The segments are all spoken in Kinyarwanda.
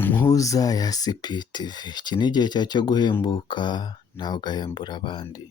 Umuhuza ya CPTV, iki ni igihe cyawe cyo guhembuka nawe ugahembura abandi.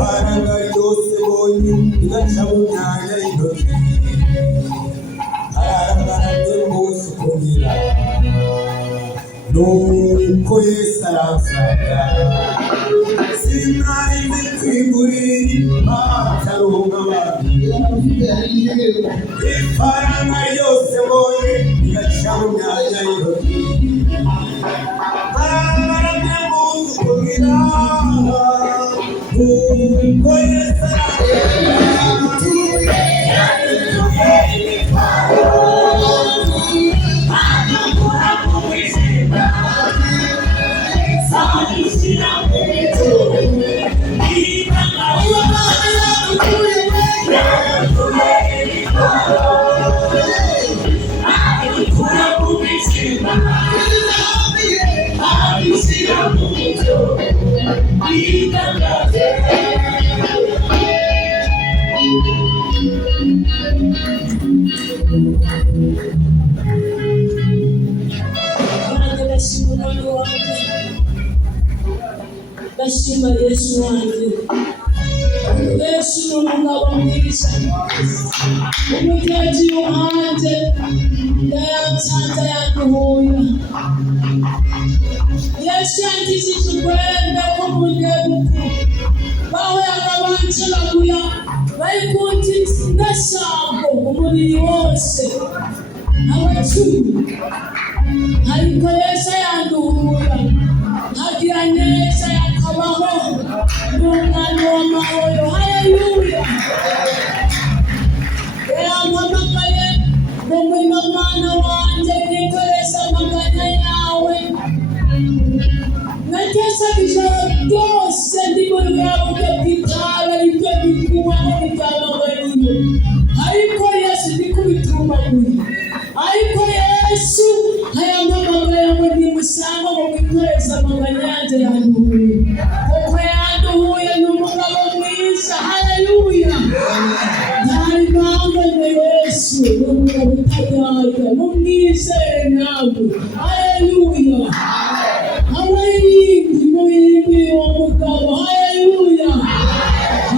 ifaranga ryose bonye rigaca mu myanya y'intoki ararambaranye rwose ukongera nuko Yesu aransanga sinari nzi kwigurira impataronka abantu ifaranga ryose bonye rigaca mu myanya y'intoki ararambaranye rwose ukongera nuko Yesu Bashima Yesu wanjye. Yesu ni umugabo mwiza, umugezi wanjye yaransanze yanduhuye. Yesu yankijije urwembe rwo mu ndebuko, bahoraga bancuraguya bari kunkiza indasambo umubiri wose abacumi, ariko Yesu yanduhura agira neza yakabaho n'umwana w'amahoro. Haleluya! Yampamagaye ngo ngwino mwana wanjye nikoreshe amaganya yawe. Natesaga ijoro ryose ndi muri bwa buryo bw'itabi aribyo bikubaho biryamagariye, ariko Yesu ndikubitumaguye. Ariko Yesu ayampamagaye ngo nimusanga ngo mwikoreshe amaganya yanjye yanduhuye, kuko yanduhuye ni umugabo mwiza. Haleluya! Ntari mpamvu Yesu ni umugabo utaryarya, mumwizere namwe. Haleluya! Abaririmbyi muririmbiye uwo mugabo. Haleluya!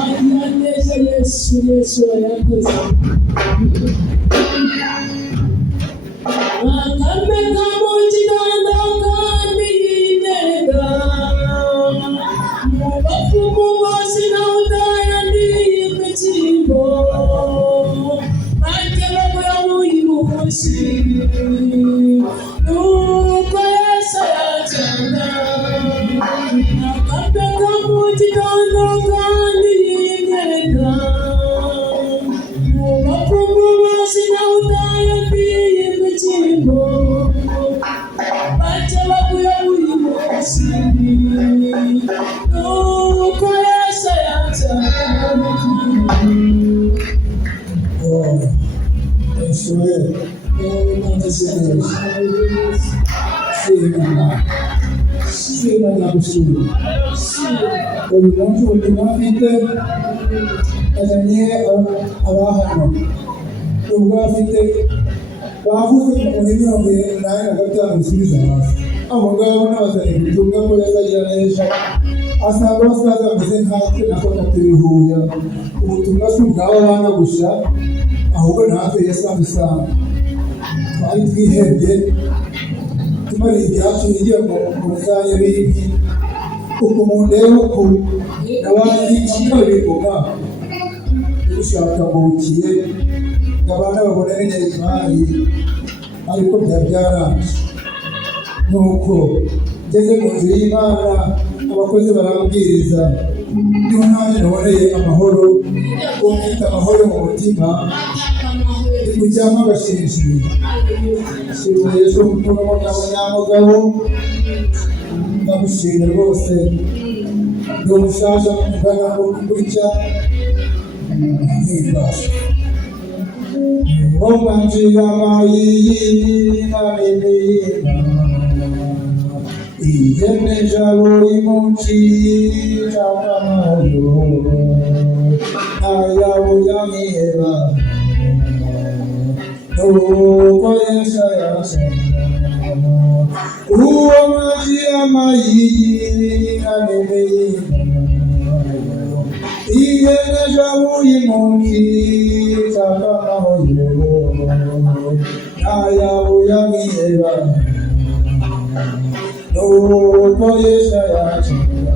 agira neza Yesu. Yesu arakoze. Akameka mu gitondo kandi yinega, mu bapfumu bose nawe utayandiye ikigo, bajya bagura muri munsi, nuko Yesu aransanga. Akameka mu gitondo kandi yinega, mu bapfumu bose nawe utayandiye ikigo, bajya bagura muri munsi, nuko Yesu aransanga. Yesu we shima nagushima uyu munsi ubutumwa mfite azanye abahano ubwo afite bavuze muri 85 gusubiza hasi. Abo ngabo n'abazanye ubutumwa ko yazagira neza asanga basaza bameze nkatwe nako katubihuya. Ubutumwa si ubwabo bana gusa, ahubwo natwe Yesu adusanga. Twari twihebye tumariye ibyacu igiye ngo muzanye bibi uko mundeba ko n'abandi bakabikoma ushaka bukiye abana babona n'imari, ariko byabyaranje. Nuko ngeze mu nzu y'Imana abakozi barambwiriza, niho nanjye naboneye amahoro, ufite amahoro mu mutima kujyamo agashinjiri. Shimwe Yesu kuko n'abanyamugabo ndamushimye rwose. Ndi umushasha mugana ngo kurya ntibasha Omanjira mayina nemina iyemeja buri munsi cy'amahoro ayabuyamira nuko Yesu yasanga uwo majira mayina nemina iyemeje abuyimpunzi cyakamahoyo nayabuya mwiheba nuko Yesu yakira